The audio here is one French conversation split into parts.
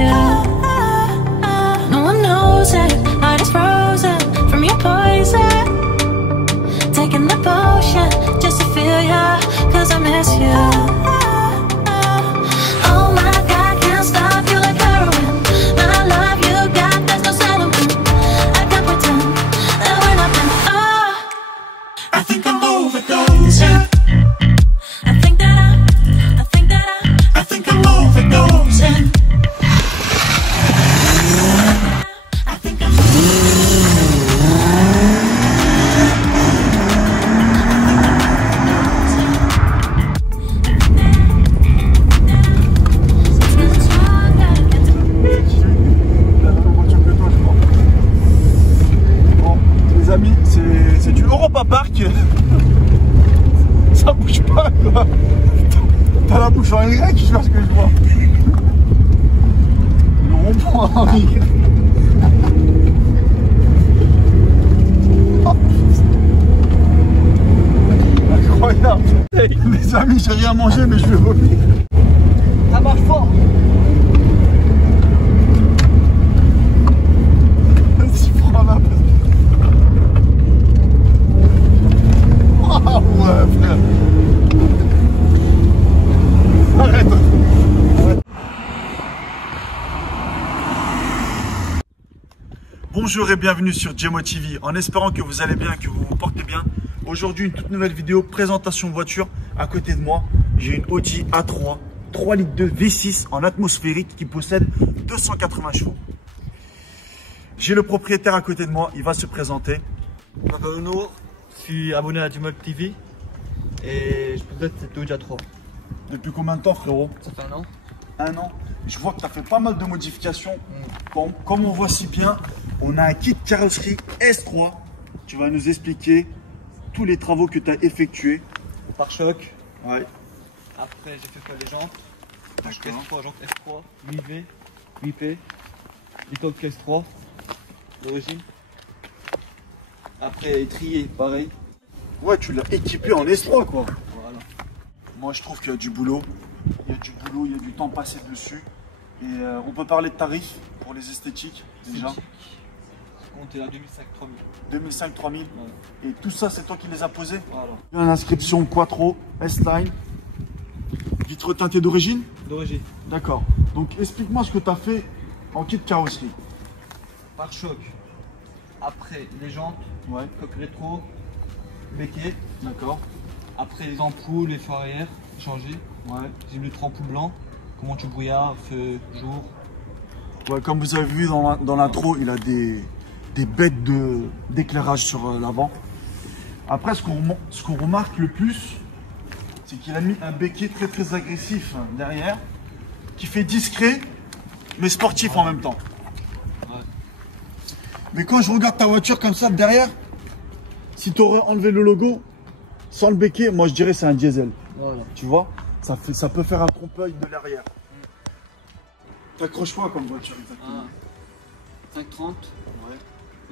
you. No one knows it, heart is frozen from your poison. Taking the potion just to feel ya, cause I miss you. Oh my God, can't stop you like heroin. My love you got, there's no settlement. I can't pretend that we're nothing. Oh, I think I'm overdosing. I think I'm overdosing. I think I'm Bon, les amis, c'est du Europa Park. Ça bouge pas, quoi. T'as la bouche en Y, je vois ce que je vois. Le rond-point en Y. Oh. Incroyable. Hey, les amis, j'ai rien mangé, mais je vais vomir. Ça marche fort. Vas-y, prends la place. Ah ouais, frère. Arrête. Bonjour et bienvenue sur Djemo TV, en espérant que vous allez bien, que vous vous portez bien. Aujourd'hui, une toute nouvelle vidéo, présentation de voiture. À côté de moi, j'ai une Audi A3, 3 litres de V6 en atmosphérique qui possède 280 chevaux. J'ai le propriétaire à côté de moi, il va se présenter. Je m'appelle Ono, je suis abonné à Djemo TV et je possède cette Audi A3. Depuis combien de temps, frérot? Ça fait un an. Un an. Je vois que tu as fait pas mal de modifications. Bon, comme on voit si bien, on a un kit carrosserie S3. Tu vas nous expliquer tous les travaux que tu as effectués. Le pare-choc. Ouais. Après, j'ai fait les jantes. D'accord. S3, jante S3, 8V, 8P, l'étoque S3, d'origine. Après, étrier, pareil. Ouais, tu l'as équipé en S3, quoi. Voilà. Moi, je trouve qu'il y a du boulot. Il y a du boulot, il y a du temps passé dessus. Et on peut parler de tarifs pour les esthétiques, déjà. Comptez là 2005-3000. 2005-3000. Ouais. Et tout ça, c'est toi qui les as posés? Voilà. Une inscription Quattro, S-Line. Vitre teintée d'origine? D'origine. D'accord. Donc, explique-moi ce que tu as fait en kit carrosserie. Pare-choc. Après, les jantes, Ouais. coque rétro, béquet. D'accord. Après, les ampoules, les phares arrière, changés. Ouais. J'ai mis le tremplin blanc, comment tu brouillard, feu, jour. Ouais, comme vous avez vu dans l'intro, il a des bêtes d'éclairage sur l'avant. Après, ce qu'on remarque le plus, c'est qu'il a mis un béquet très agressif derrière, qui fait discret, mais sportif en même temps. Ouais. Mais quand je regarde ta voiture comme ça derrière, si tu aurais enlevé le logo, sans le béquet, moi je dirais c'est un diesel. Voilà. Tu vois, ça peut faire un trompe-l'œil de l'arrière. T'accroches quoi comme voiture exactement? 530, Ouais.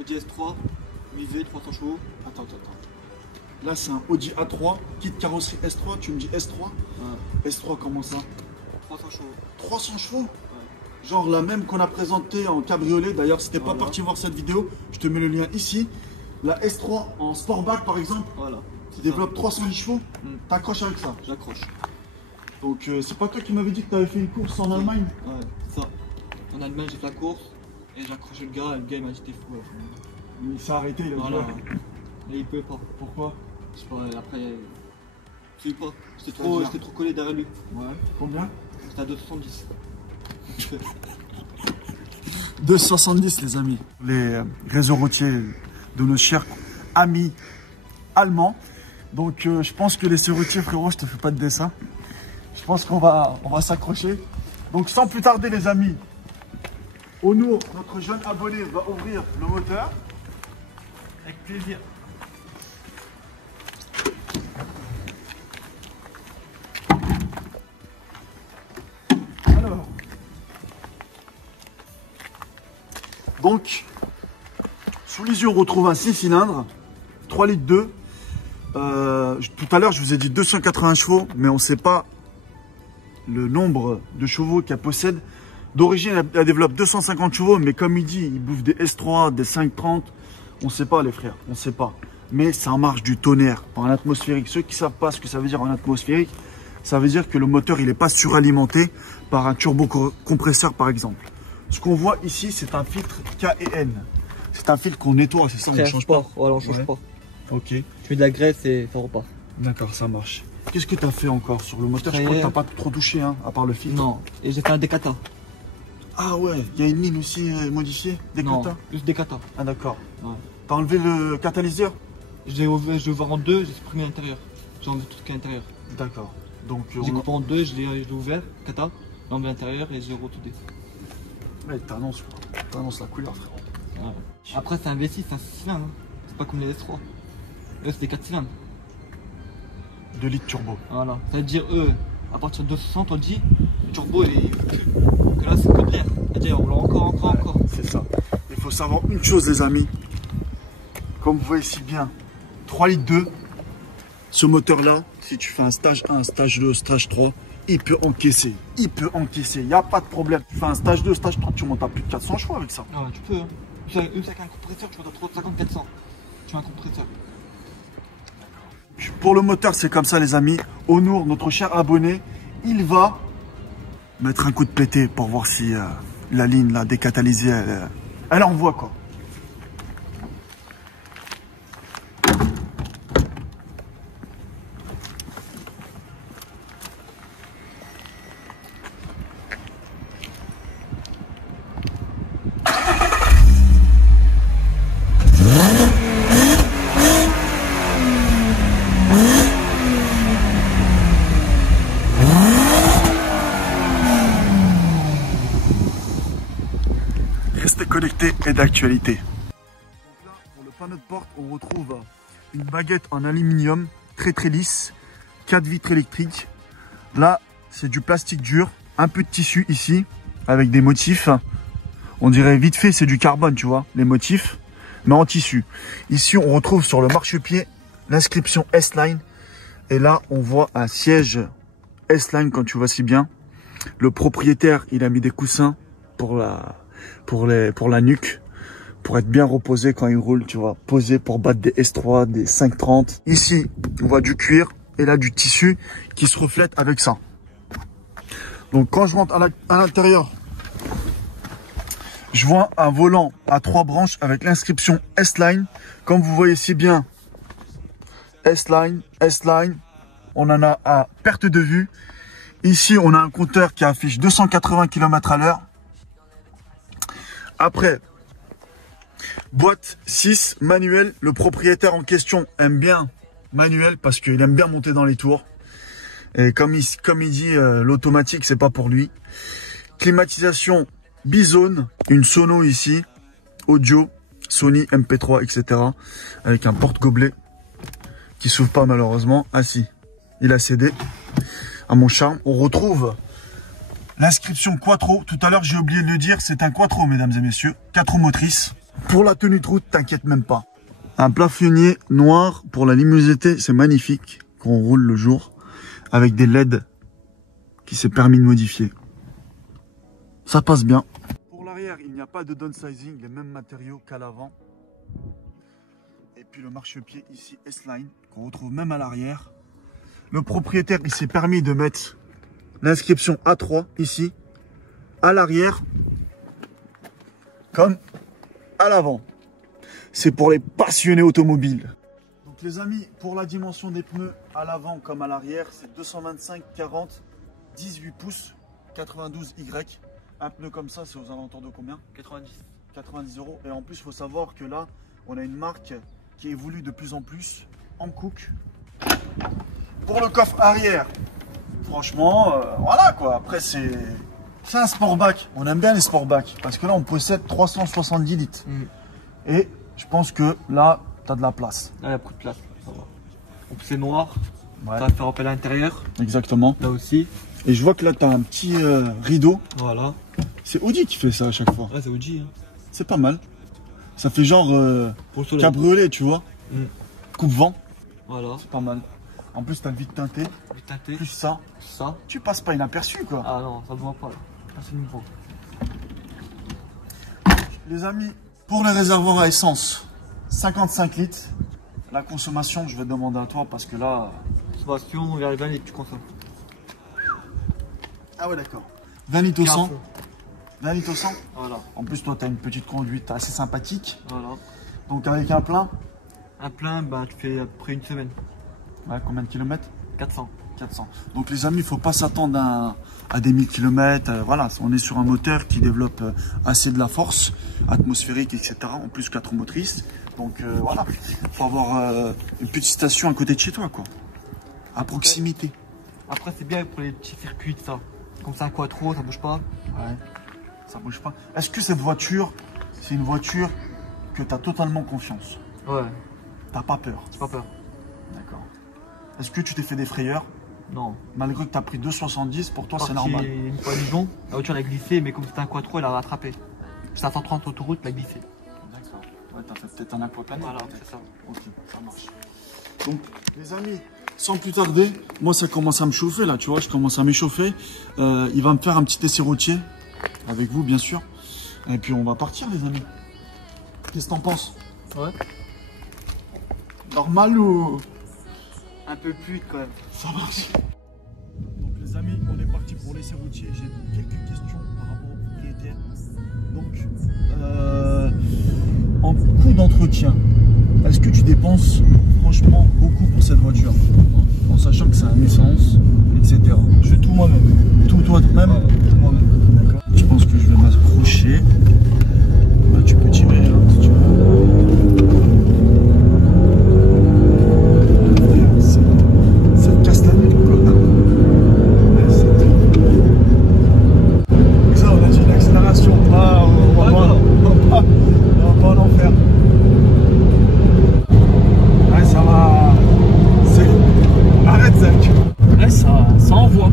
Audi S3, 8V, 300 chevaux. Attends. Là, c'est un Audi A3, kit carrosserie S3. Tu me dis S3? Ouais. S3, comment ça? 300 chevaux. 300 chevaux? Ouais. Genre la même qu'on a présentée en cabriolet. D'ailleurs, si t'es pas Voilà. parti voir cette vidéo, je te mets le lien ici. La S3 en Sportback, par exemple, Voilà. qui développe 310 chevaux, Mm. t'accroches avec ça. J'accroche. Donc, c'est pas toi qui m'avais dit que t'avais fait une course en Allemagne? Ouais, ça. En Allemagne, j'ai fait la course et j'ai accroché le gars et le gars il m'a dit t'es fou. Il s'est arrêté, il a dit Voilà. ouais. Et il pouvait pas. Pourquoi? Je sais pas, après. Je sais pas. J'étais C'est-à-dire trop collé derrière lui. Ouais. Combien? J'étais à 270. 270 les amis. Les réseaux routiers de nos chers amis allemands. Donc je pense que les routiers, frérot, je te fais pas de dessin. Je pense qu'on va s'accrocher. Donc sans plus tarder les amis, Ono, notre jeune abonné, va ouvrir le moteur. Avec plaisir. Alors. Donc, sous les yeux, on retrouve un 6 cylindres, 3 litres 2. Tout à l'heure, je vous ai dit 280 chevaux, mais on ne sait pas le nombre de chevaux qu'elle possède D'origine, elle développe 250 chevaux, mais comme il dit, il bouffe des S3, des 530. On sait pas, les frères, on sait pas. Mais ça marche du tonnerre en atmosphérique. Ceux qui savent pas ce que ça veut dire en atmosphérique, ça veut dire que le moteur, il n'est pas suralimenté par un turbocompresseur, par exemple. Ce qu'on voit ici, c'est un filtre KEN. C'est un filtre qu'on nettoie, c'est ça, on ne change pas. Voilà, on change pas. Ok, Tu mets de la graisse et ça repart. d'accord, ça marche. Qu'est-ce que tu as fait encore sur le moteur? Je crois que tu n'as pas trop touché, hein, à part le filtre. Non, et j'ai fait un décata. Ah ouais, il y a une ligne aussi modifiée, des Non, quotas. juste décata. Ah d'accord. Ouais. T'as enlevé le catalyseur? Je l'ai ouvert en deux, j'ai supprimé l'intérieur. J'ai enlevé tout ce qui est intérieur. D'accord. Donc J'ai coupé en deux, je l'ai ouvert, kata, j'ai enlevé l'intérieur et j'ai retourné. ouais, t'annonces quoi. T'annonces la couleur, frérot. Ouais. Après, c'est un V6, c'est un 6 cylindres. Hein. C'est pas comme les S3. Eux, c'est des 4 cylindres. 2 litres turbo. Voilà. Ça veut dire, eux, à partir de 260, on dit, le turbo, il est plus. Donc là, c'est que de l'air. C'est-à-dire, on l'a encore. C'est ça. Il faut savoir une chose, les amis. Comme vous voyez si bien, 3 litres 2. Ce moteur-là, si tu fais un stage 1, stage 2, stage 3, il peut encaisser. Il peut encaisser. Il n'y a pas de problème. Tu fais un stage 2, stage 3, tu montes à plus de 400 chevaux avec ça. Ah ouais, tu peux. Hein. Avec un compresseur, tu montes à 350-400. Tu as un compresseur. Pour le moteur, c'est comme ça, les amis. Onur, notre cher abonné, il va mettre un coup de pété pour voir si la ligne là, décatalysée, elle envoie quoi. Restez connectés et d'actualité. Donc là, pour le panneau de porte, on retrouve une baguette en aluminium très lisse, 4 vitres électriques. Là, c'est du plastique dur, un peu de tissu ici, avec des motifs. On dirait vite fait, c'est du carbone, tu vois, les motifs, mais en tissu. Ici, on retrouve sur le marchepied l'inscription S-Line. Et là, on voit un siège S-Line, quand tu vois si bien. Le propriétaire, il a mis des coussins pour la nuque, pour être bien reposé quand il roule, tu vois, posé pour battre des S3, des 530. Ici, on voit du cuir et là du tissu qui se reflète avec ça. Donc quand je rentre à l'intérieur, je vois un volant à 3 branches avec l'inscription S-Line. Comme vous voyez si bien, S-Line, S-Line, on en a à perte de vue. Ici, on a un compteur qui affiche 280 km/h. Après, boîte 6 manuel. Le propriétaire en question aime bien manuel parce qu'il aime bien monter dans les tours. Et comme il dit, l'automatique, c'est pas pour lui. Climatisation bizone, une sono ici, audio, Sony MP3, etc. Avec un porte-gobelet qui s'ouvre pas malheureusement. Ah si, il a cédé à mon charme. On retrouve l'inscription Quattro. Tout à l'heure, j'ai oublié de le dire, c'est un Quattro, mesdames et messieurs. 4 roues motrices. Pour la tenue de route, t'inquiète même pas. Un plafonnier noir pour la luminosité, c'est magnifique quand on roule le jour. Avec des LED qui s'est permis de modifier. Ça passe bien. Pour l'arrière, il n'y a pas de downsizing, les mêmes matériaux qu'à l'avant. Et puis le marchepied ici, S-Line, qu'on retrouve même à l'arrière. Le propriétaire, il s'est permis de mettre l'inscription A3 ici, à l'arrière, comme à l'avant. C'est pour les passionnés automobiles. Donc les amis, pour la dimension des pneus à l'avant comme à l'arrière, c'est 225, 40, 18 pouces, 92Y. Un pneu comme ça, c'est aux alentours de combien? 90. 90 €. Et en plus, il faut savoir que là, on a une marque qui évolue de plus en plus en Cook. Pour le coffre arrière, franchement, voilà quoi. Après, c'est un sportback. On aime bien les sportbacks parce que là, on possède 370 litres. Et je pense que là, tu as de la place. Là, il y a beaucoup de place. Ça va. Donc c'est noir. Ouais. Ça va faire appel à l'intérieur. Exactement. Là aussi. Et je vois que là, tu as un petit rideau. Voilà. C'est Audi qui fait ça à chaque fois. Ouais, c'est OG. Hein. C'est pas mal. Ça fait genre Pour le soleil. cabriolet, tu vois. Coupe-vent. Voilà. C'est pas mal. En plus, tu as le vide teinté. Du teinté. Plus ça. Ça. Tu passes pas inaperçu, quoi. Ah non, ça ne voit pas là. Ah, c'est une voie. les amis, pour les réservoirs à essence, 55 litres. La consommation, je vais demander à toi parce que là... Consommation vers les 20 litres, tu consommes. Ah ouais, d'accord. 20 litres au 100. Carrefour. 20 litres au 100. Voilà. En plus, toi, tu as une petite conduite assez sympathique. Voilà. Donc, avec un plein, Un plein, bah, tu fais à peu près une semaine. ouais, combien de kilomètres? 400. 400. Donc, les amis, il ne faut pas s'attendre à des 1000 km. Voilà, on est sur un moteur qui développe assez de la force atmosphérique, etc. En plus, 4 motrices. Donc, voilà, il faut avoir une petite station à côté de chez toi, quoi. À proximité. Après, c'est bien pour les petits circuits, ça. Comme ça, un quattro, ça bouge pas. Ouais, ça bouge pas. Est-ce que cette voiture, c'est une voiture que tu as totalement confiance? Ouais, T'as pas peur? j'ai pas peur. D'accord. Est-ce que tu t'es fait des frayeurs? Non. Malgré que tu as pris 2,70, pour toi, c'est Parti normal. une collision, la voiture elle a glissé, mais comme c'était un quattro, elle a rattrapé. C'était à 130 autoroute, elle a glissé. D'accord. Ouais, t'as fait peut-être un aquaplaning. Voilà, peut-être. c'est ça. Ok, ça marche. Donc, les amis, sans plus tarder, moi, ça commence à me chauffer, là, tu vois, je commence à m'échauffer. Il va me faire un petit essai routier, avec vous, bien sûr. Et puis, on va partir, les amis. Qu'est-ce que t'en penses? Ouais. Normal ou... Un peu plus quand même. Ça marche. Donc les amis, on est parti pour l'essai routier. J'ai quelques questions par rapport au propriétaire. Donc, en coût d'entretien, est-ce que tu dépenses franchement beaucoup pour cette voiture? En sachant que c'est un essence, etc. Je fais tout moi-même. Tout toi-même? Tout moi-même. D'accord. Je pense que je vais m'accrocher. Bah, tu peux tirer hein, si tu veux. Ça te casse la nuque quoi. Ça on a dit l'accélération, pas on va pas en enfer. Ouais ça va. Arrête Zach. Ouais ça envoie.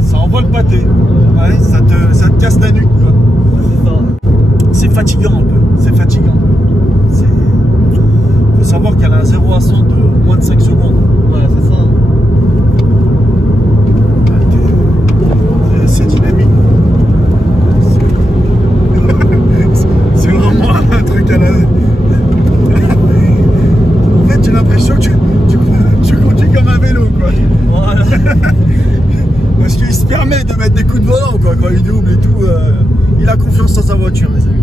Ça envoie le pâté. Ouais ça te casse la nuque quoi. C'est fatigant un peu. C'est fatigant. Faut savoir qu'elle a un 0 à 100 de moins de 5 secondes. Ouais, c'est ça. C'est dynamique. C'est vraiment un truc à la... En fait, j'ai l'impression que tu conduis comme un vélo, quoi. Voilà. Parce qu'il se permet de mettre des coups de volant, quoi, quand il double et tout. Il a confiance dans sa voiture, les amis.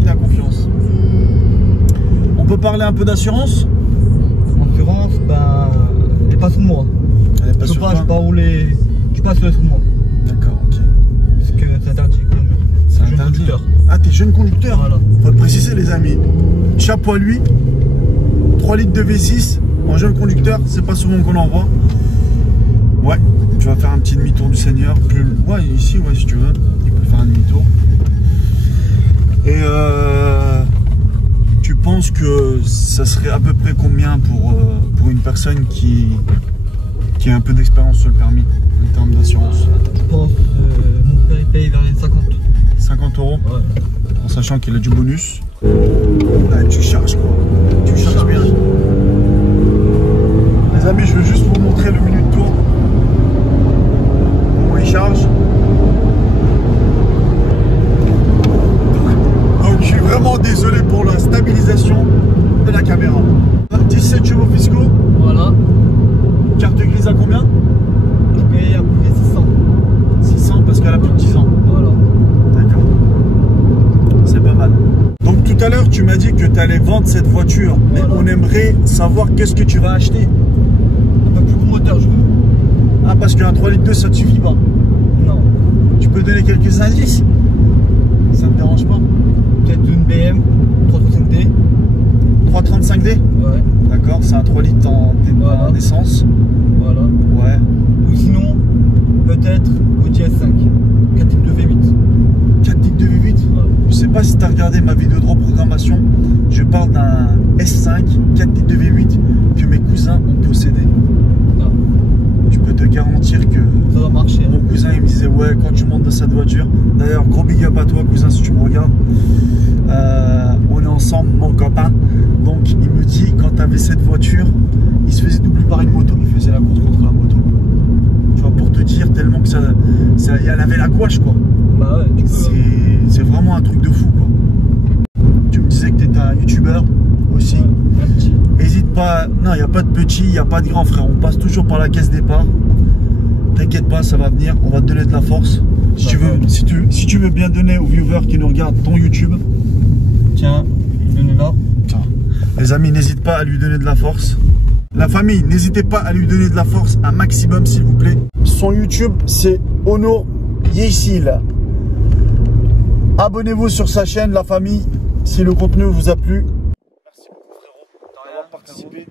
Il a confiance. On peut parler un peu d'assurance? L'assurance, bah, elle est pas sous moi. Elle est pas Je sur peux toi. pas rouler. Je passe sous moi. D'accord, ok. Parce que c'est interdit quand même. C'est Jeune interdit. conducteur. Ah, t'es jeune conducteur? Voilà. Faut le préciser, les amis. Chapeau à lui. 3 litres de V6 en jeune conducteur, c'est pas souvent qu'on en voit. Ouais, tu vas faire un petit demi-tour du Seigneur. Ouais, ici, ouais, si tu veux. Tu peux faire un demi-tour. Et tu penses que ça serait à peu près combien pour une personne qui a un peu d'expérience sur le permis en termes d'assurance? Je pense mon père il paye vers les 50. 50 €? Ouais. En sachant qu'il a du bonus. Ouais, tu charges quoi. Tu charges bien. Les amis, je veux juste vous montrer le menu de tour. Comment il charge. Donc je suis vraiment désolé pour la stabilisation de la caméra. 17 chevaux fiscaux. Voilà. Carte grise à combien? Je paye à peu près 600. 600 parce qu'elle a plus de 10 ans. Voilà. D'accord. C'est pas mal. Donc tout à l'heure, tu m'as dit que tu allais vendre cette voiture. Mais Voilà. on aimerait savoir qu'est-ce que tu vas acheter. Un peu plus gros moteur, je veux. Ah, parce qu'un 3 litres 2, ça te suffit pas. Non. Tu peux donner quelques indices? Ça te dérange pas? Peut-être une BM 360D. 335D? Ouais. D'accord, c'est un 3 litres Voilà. en essence. Voilà. Ouais. Ou sinon, peut-être Audi S5. 4 types de V8. 4 litres de V8. Voilà. Je sais pas si tu as regardé ma vidéo de reprogrammation. Je parle d'un S5 4 litres de V8 que mes cousins ont possédé. Ah, Je peux te garantir que ça va marcher. mon cousin il me disait ouais quand tu montes dans cette voiture. D'ailleurs gros big up à toi cousin si tu me regardes. On est ensemble mon copain. Donc il me dit quand tu avais cette voiture, il se faisait doubler par une moto. Il faisait la course contre la moto. Tu vois pour te dire tellement que elle avait la gouache quoi. Bah ouais, tu peux. C'est vraiment un truc de fou quoi. pas, non, il n'y a pas de petit, il n'y a pas de grand, frère. On passe toujours par la caisse départ. T'inquiète pas, ça va venir. On va te donner de la force. Si tu veux bien donner aux viewers qui nous regardent ton YouTube. Tiens, donnez-la. Tiens. Les amis, n'hésitez pas à lui donner de la force. La famille, n'hésitez pas à lui donner de la force un maximum, s'il vous plaît. Son YouTube, c'est Onur Yeşil. Abonnez-vous sur sa chaîne, la famille, si le contenu vous a plu. Merci beaucoup, frérot, d'avoir participé.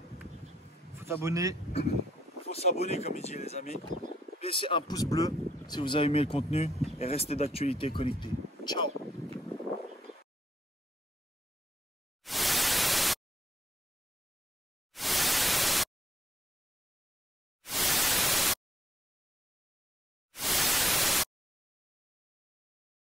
Faut t'abonner. Faut s'abonner, comme il dit, les amis. Laissez un pouce bleu si vous avez aimé le contenu et restez d'actualité connectés. Ciao.